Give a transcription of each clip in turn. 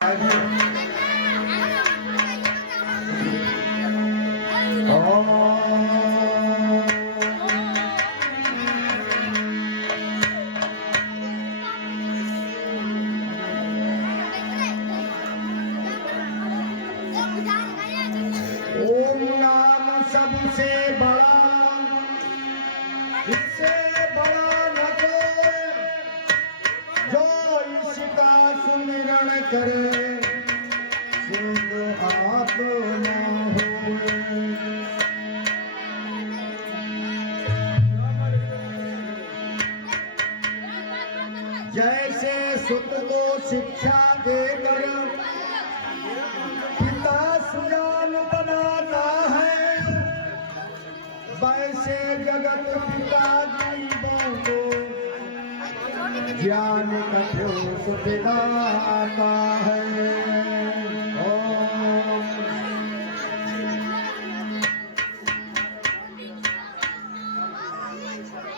ओम नाम सबसे बड़ा, इससे बड़ा न कोई, जो इसका सुमिरन करे सुख आत्मा होए। जैसे सुत को शिक्षा देकर पिता सुजान बनाता है, वैसे जगत पिता जीवों को ज्ञान कठोर दिलाता है।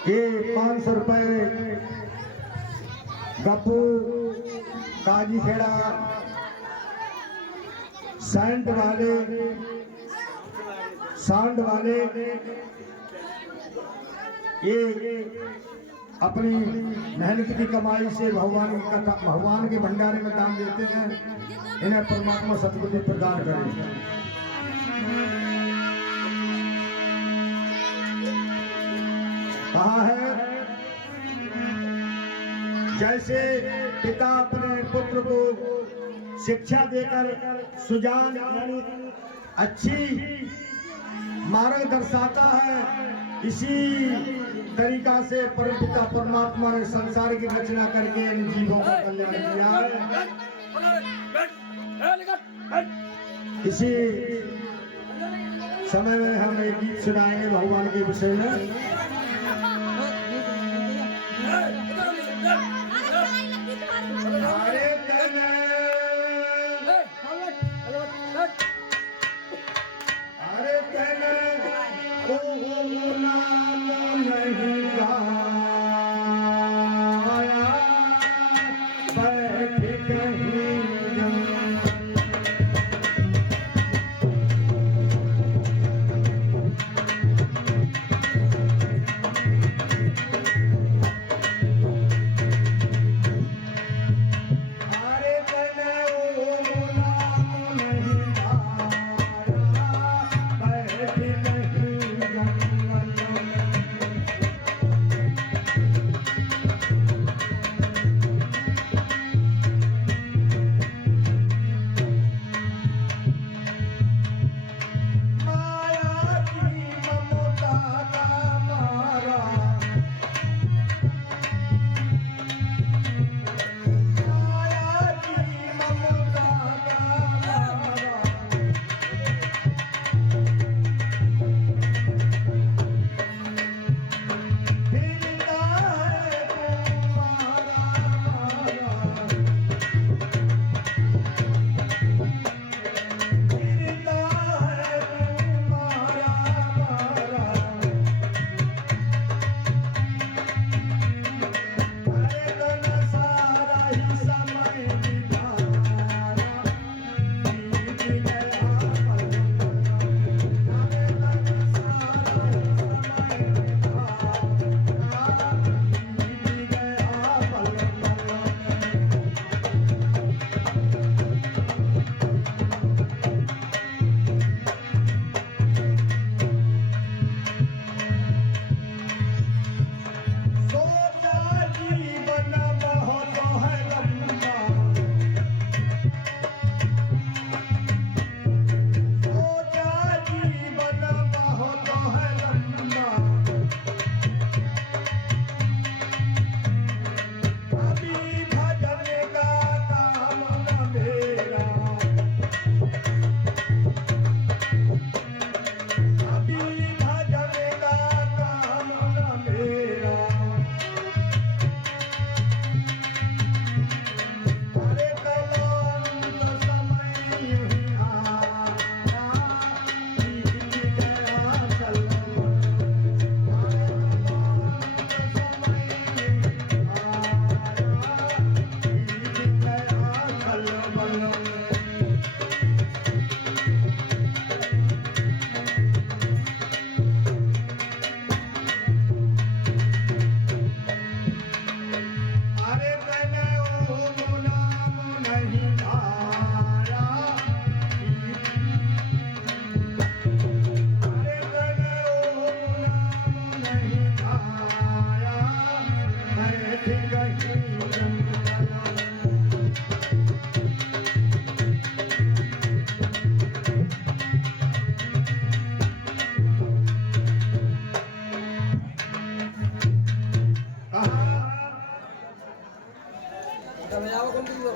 ये 500 रुपए गप्पू काजी खेड़ा सांड वाले ये अपनी मेहनत की कमाई से भगवान के भंडारे में दान देते हैं। इन्हें परमात्मा सद्बुद्धि प्रदान करे। कहा है जैसे पिता अपने पुत्र को शिक्षा देकर सुजान यानी अच्छी मार्ग दर्शाता है, इसी तरीका से परमपिता परमात्मा ने संसार की रचना करके इन जीवों का कल्याण किया है। इसी समय में हम एक गीत सुनाएंगे भगवान के विषय में।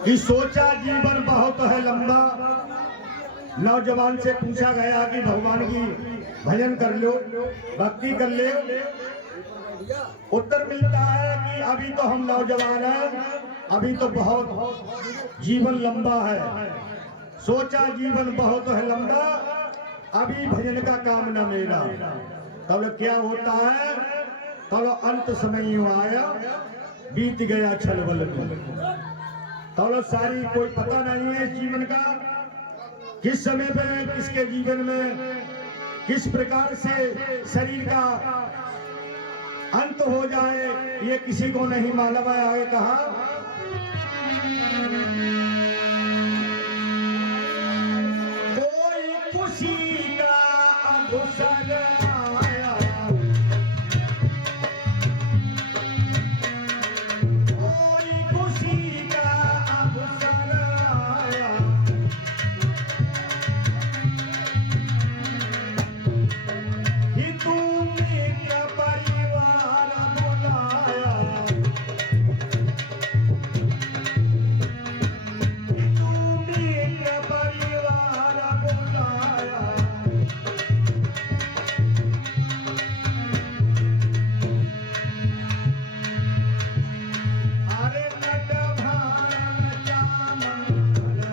कि सोचा जीवन बहुत है लंबा। नौजवान से पूछा गया कि भगवान की भजन कर लो, भक्ति कर ले। उत्तर मिलता है कि अभी तो हम नौजवान हैं, अभी तो बहुत जीवन लंबा है। सोचा जीवन बहुत है लंबा, अभी भजन का काम न मेरा। तब क्या होता है, तब अंत समय यूं आया, बीत गया छलबल में। तब सारी कोई पता नहीं है जीवन का, किस समय पे किसके जीवन में किस प्रकार से शरीर का अंत हो जाए, ये किसी को नहीं मालूम है। आगे कहा, कोई खुशी का अवसर आया, कोई खुशी का अवसर आया, कि तूने परिवार बुलाया, कि तूने परिवार बुलाया। अरे नट भारण चामन में,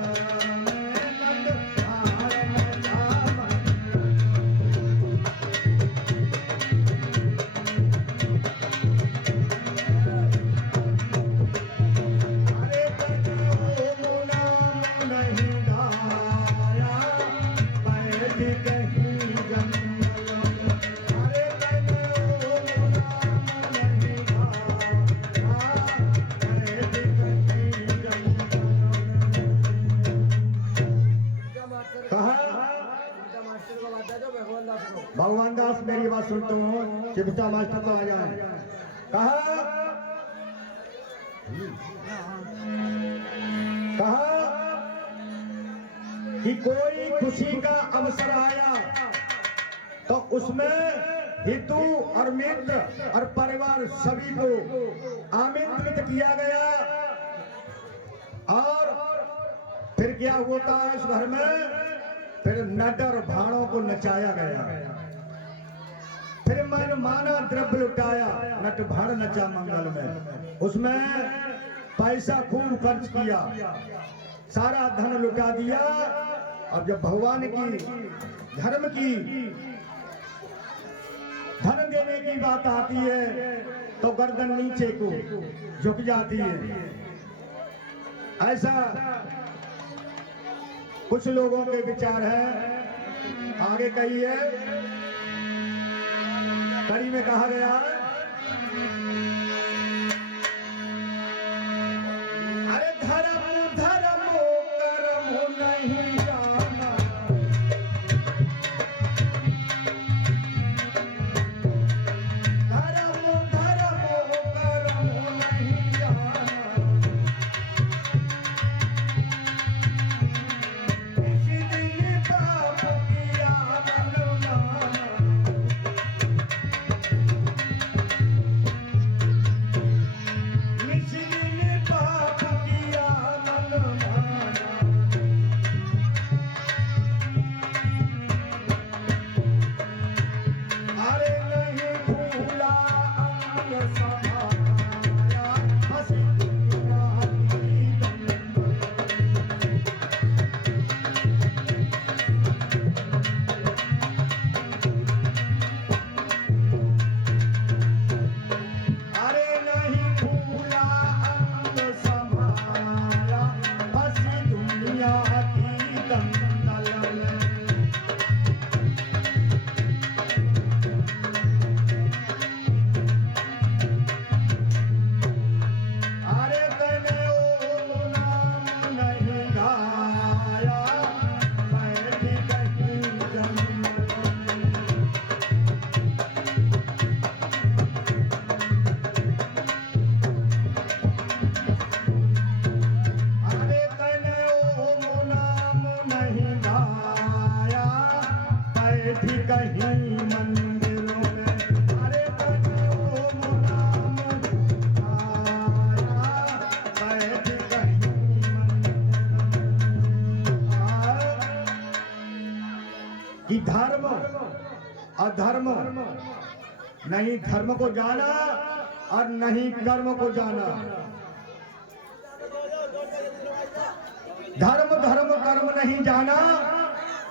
नट भारण चामन। अरे तू नाम नहीं गाया, बैठ कहीं जंगल में। अरे तू नाम नहीं गाया, बैठ कहीं जंगल में। कहा भगवान दास, मेरी बात सुनते हो, चिपटा मास्टर तो आ जाए। कहा कि कोई खुशी का अवसर आया तो उसमें हितु और मित्र और परिवार सभी को आमंत्रित किया गया। और फिर क्या होता है इस घर में, फिर नट और भाड़ों को नचाया गया, फिर मन माना द्रव्य लुटाया, नट भाड़ नचा मंगल में। उसमें पैसा खूब खर्च किया, सारा धन लुटा दिया। अब जब भगवान की धर्म की धन देने की बात आती है तो गर्दन नीचे को झुक जाती है। ऐसा कुछ लोगों के विचार है। आगे कहिए, कड़ी में कहा गया, अरे धर्म धर्म कर्म नहीं जाना, धर्म धर्म कर्म नहीं जाना, किसी दिन पाप किया मन माना, किसी दिन पाप किया मन माना। अरे नहीं भूला अंग समाया, बस दुनिया की दंगल। अरे नहीं भूला अंग समाया, बस दुनिया की दंगल में। अरे तने ओ नाम नहीं गाया, बैठ कहीं जंगल में। अरे तने ओ नाम नहीं गाया, बैठ कहीं मंदिरों में। अरे तने ओ नाम गाया, बैठ कहीं मंदिरों में। कि धर्म अधर्म नहीं, धर्म को जाना और नहीं कर्म को जाना। धर्म धर्म कर्म नहीं जाना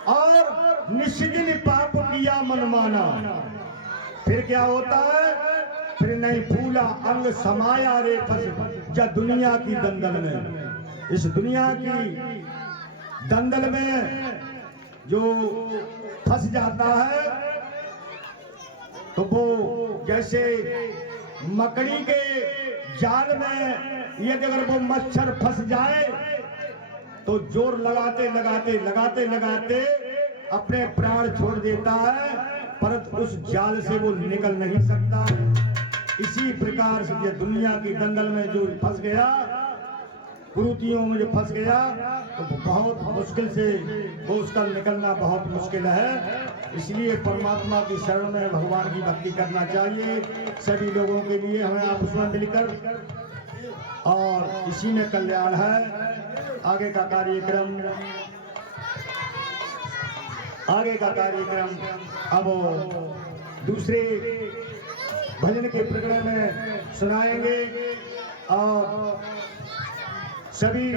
और निष्दिन पाप किया मन माना। फिर क्या होता है? फिर नहीं फूला अंग समाया रे फंस जा दुनिया की दंदल में। इस दुनिया की दंदल में जो फंस जाता है तो वो जैसे मकड़ी के जाल में यदि अगर वो मच्छर फंस जाए तो जोर लगाते लगाते लगाते लगाते अपने प्राण छोड़ देता है, परंतु उस जाल से वो निकल नहीं सकता। इसी प्रकार से ये दुनिया की दंगल में जो फंस गया, कुरीतियों में जो फंस गया, तो बहुत मुश्किल से वो उसका निकलना बहुत मुश्किल है। इसलिए परमात्मा की शरण में भगवान की भक्ति करना चाहिए सभी लोगों के लिए, हमें आपस में मिलकर, और इसी में कल्याण है। आगे का कार्यक्रम अब दूसरे भजन के प्रकरण में सुनाएंगे और सभी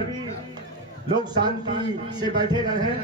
लोग शांति से बैठे रहें।